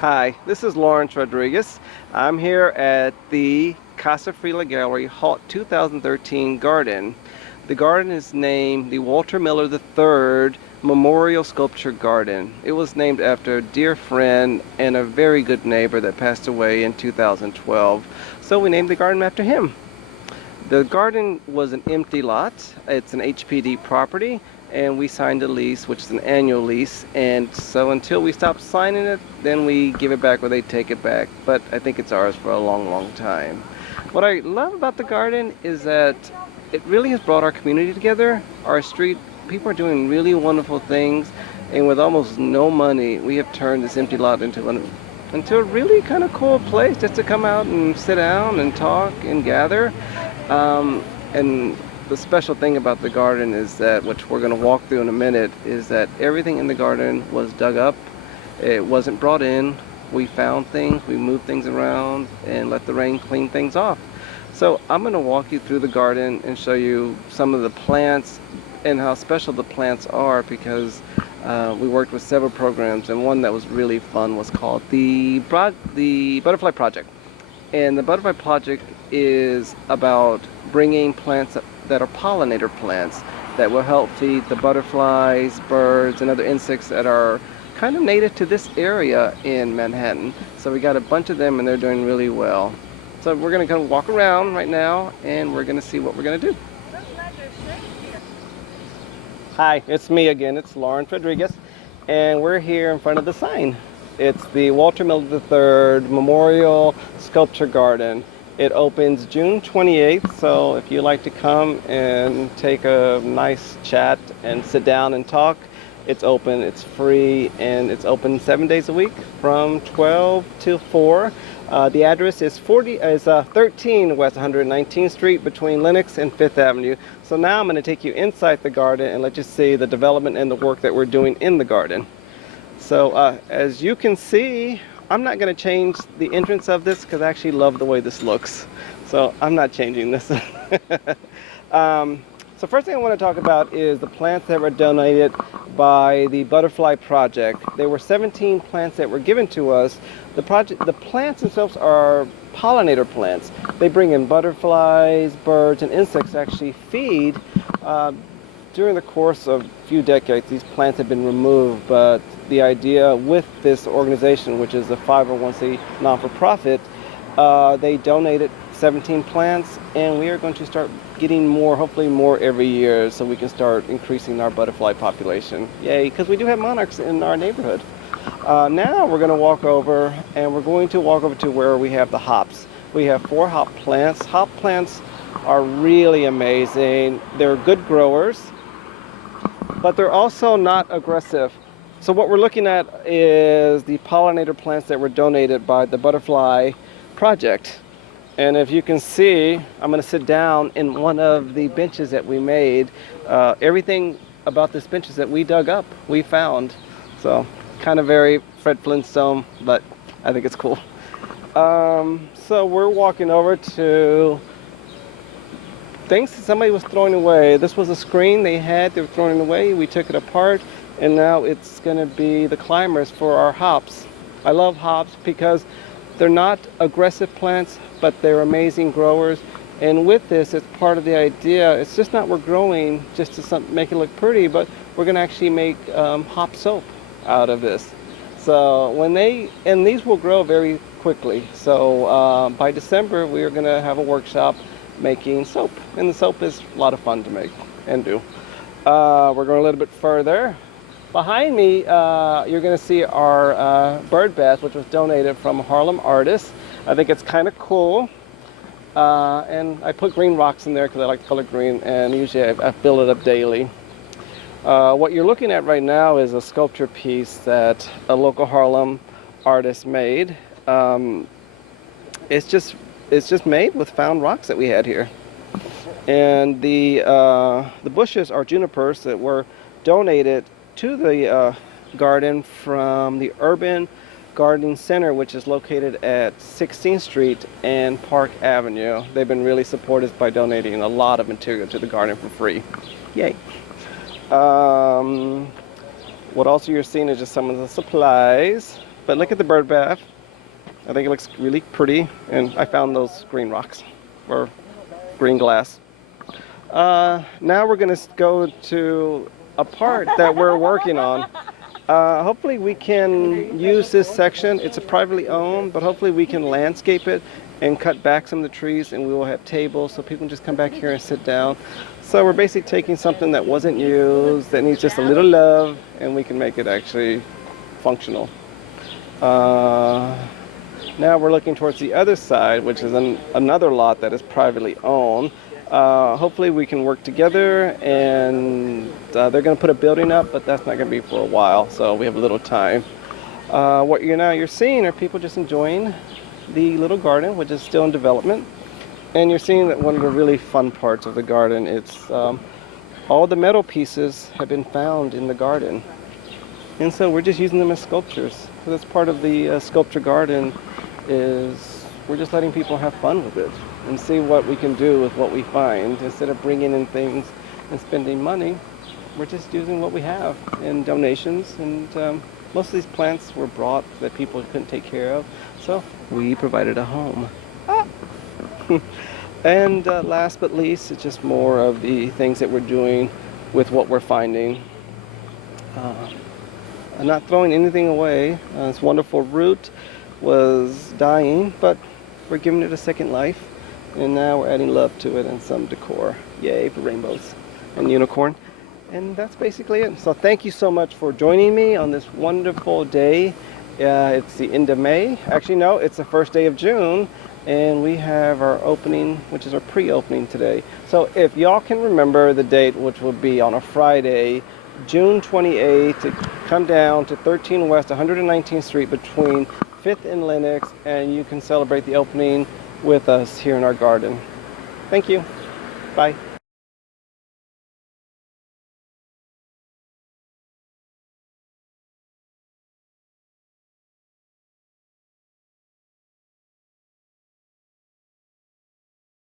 Hi, this is Lawrence Rodriguez. I'm here at the Casafrela Gallery Halt 2013 Garden. The garden is named the Walter Miller III Memorial Sculpture Garden. It was named after a dear friend and a very good neighbor that passed away in 2012. So we named the garden after him. The garden was an empty lot. It's an HPD property, and we signed a lease, which is an annual lease. And so until we stop signing it, then we give it back or they take it back. But I think it's ours for a long, long time. What I love about the garden is that it really has brought our community together. Our street people are doing really wonderful things, and with almost no money, we have turned this empty lot into a really kind of cool place just to come out and sit down and talk and gather. And the special thing about the garden is that, which we're going to walk through in a minute, is that everything in the garden was dug up. It wasn't brought in. We found things, we moved things around, and let the rain clean things off. So I'm going to walk you through the garden and show you some of the plants and how special the plants are, because we worked with several programs, and one that was really fun was called the Butterfly Project. And the Butterfly Project is about bringing plants that are pollinator plants that will help feed the butterflies, birds, and other insects that are kind of native to this area in Manhattan. So we got a bunch of them, and they're doing really well. So we're going to kind of walk around right now, and we're going to see what we're going to do. Hi, it's me again. It's Lawrence Rodriguez, and we're here in front of the sign. It's the Walter Miller III Memorial Sculpture Garden. It opens June 28th, so if you'd like to come and take a nice chat and sit down and talk, it's open, it's free, and it's open 7 days a week from 12 to 4. The address is 13 West 119th Street between Lenox and 5th Avenue. So now I'm going to take you inside the garden and let you see the development and the work that we're doing in the garden. So as you can see, I'm not going to change the entrance of this because I actually love the way this looks. So I'm not changing this. So first thing I want to talk about is the plants that were donated by the Butterfly Project. There were 17 plants that were given to us. The plants themselves are pollinator plants. They bring in butterflies, birds, and insects to actually feed. During the course of a few decades, these plants have been removed, but the idea with this organization, which is a 501c non-for-profit, they donated 17 plants, and we are going to start getting more, hopefully more every year, so we can start increasing our butterfly population. Yay, because we do have monarchs in our neighborhood. Now we're going to walk over, and we're going to walk over to where we have the hops. We have 4 hop plants. Hop plants are really amazing. They're good growers, but they're also not aggressive. So what we're looking at is the pollinator plants that were donated by the Butterfly Project. And if you can see, I'm going to sit down in one of the benches that we made. Everything about this bench is that we dug up, we found. So kind of very Fred Flintstone, but I think it's cool. So we're walking over to things that somebody was throwing away. This was a screen they were throwing it away. We took it apart, and now it's going to be the climbers for our hops. I love hops because they're not aggressive plants, but they're amazing growers. And with this, it's part of the idea. It's just not we're growing just to make it look pretty, but we're going to actually make hop soap out of this. So and these will grow very quickly. So by December, we are going to have a workshop making soap, and the soap is a lot of fun to make and do. We're going a little bit further. Behind me, you're going to see our bird bath, which was donated from a Harlem artist. I think it's kind of cool. And I put green rocks in there because I like the color green, and usually I fill it up daily. What you're looking at right now is a sculpture piece that a local Harlem artist made. It's just made with found rocks that we had here. And the bushes are junipers that were donated to the garden from the Urban Gardening Center, which is located at 16th Street and Park Avenue. They've been really supportive by donating a lot of material to the garden for free. Yay. What also you're seeing is just some of the supplies. But look at the bird bath. I think it looks really pretty, and I found those green rocks, or green glass. Now we're gonna go to a part that we're working on. Hopefully we can use this section. It's a privately owned, but hopefully we can landscape it and cut back some of the trees, and we will have tables so people can just come back here and sit down. So we're basically taking something that wasn't used, that needs just a little love, and we can make it actually functional. Now we're looking towards the other side, which is another lot that is privately owned. Hopefully we can work together, and they're going to put a building up, but that's not going to be for a while, so we have a little time. What you're seeing are people just enjoying the little garden, which is still in development. And you're seeing that one of the really fun parts of the garden, it's all the metal pieces have been found in the garden. And so we're just using them as sculptures. So that's part of the sculpture garden, is we're just letting people have fun with it and see what we can do with what we find. Instead of bringing in things and spending money, we're just using what we have in donations. And most of these plants were brought that people couldn't take care of, so we provided a home. And last but least, it's just more of the things that we're doing with what we're finding. I'm not throwing anything away. This wonderful root was dying, but we're giving it a second life, and now we're adding love to it and some decor. Yay for rainbows and unicorn. And that's basically it. So thank you so much for joining me on this wonderful day. It's the end of May. Actually, no, it's the first day of June, and we have our opening, which is our pre-opening today. So if y'all can remember the date, which will be on a Friday, June 28th, to come down to 13 West 119th Street between 5th and Lenox, and you can celebrate the opening with us here in our garden. Thank you. Bye.